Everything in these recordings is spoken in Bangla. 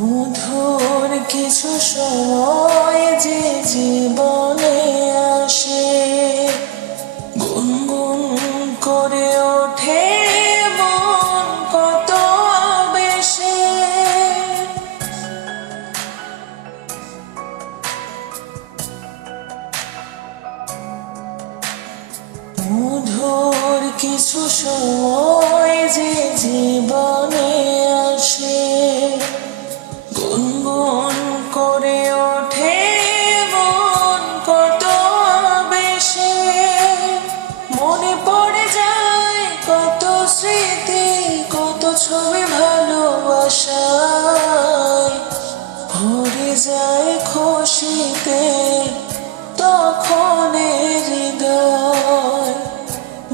মধুর কিছু সময় যে জীবনে আসে, গুনগুন করে ওঠে মন কত বেশি। মধুর কিছু সময় যে জীবনে আসে, গুনগুন করে ওঠে মন কত বেশি। মনে পড়ে যায় কত স্মৃতি, কত ছবি ভালোবাসায়। ভরে যায় খুশিতে তখন হৃদয়,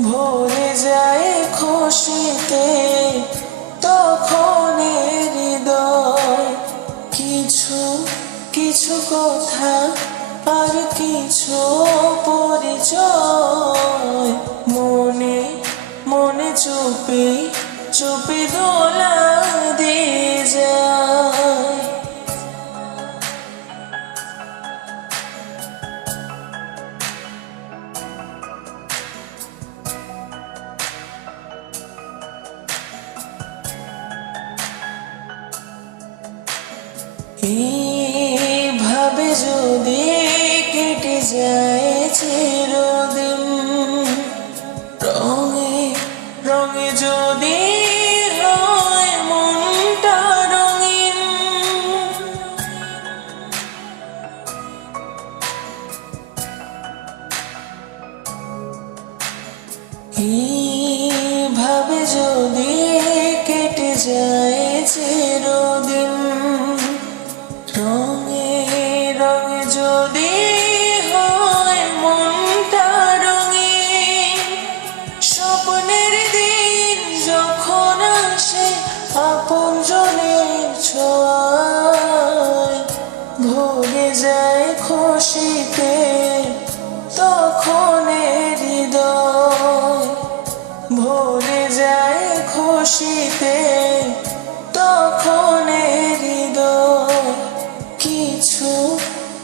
ভরে যায় খুশিতে তখন হৃদয়। কিছু কিছু কথা আর কিছু পরিচয়, মনে মনে চুপি চুপি দোলা দিয়ে যায়। এইভাবে যদি কেটে যায় চিরদিন, রঙে রঙে যদি হয় মনটা রঙিন। এইভাবে যদি কেটে যায় চিরদিন, রঙে রঙে যদি হয় মনটা রঙিন। স্বপ্নের দিন যখন আসে আপনজনের ছোঁয়ায়, ভরে যায় খুশিতে তখন হৃদয়, ভরে যায় খুশিতে তখন হৃদয়। কিছু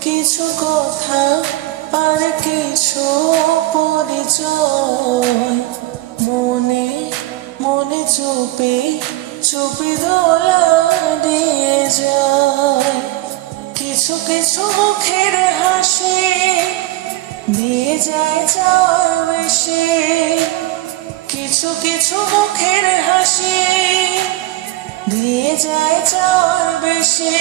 কিছু কথা আর কিছু পরিচয়, মনে মনে চুপি চুপি দোলা দিয়ে যায়। কিছু কিছু মুখের হাসি দিয়ে যায় চাওয়ার বেশি, কিছু কিছু মুখের হাসি দিয়ে যায় চাওয়ার বেশি।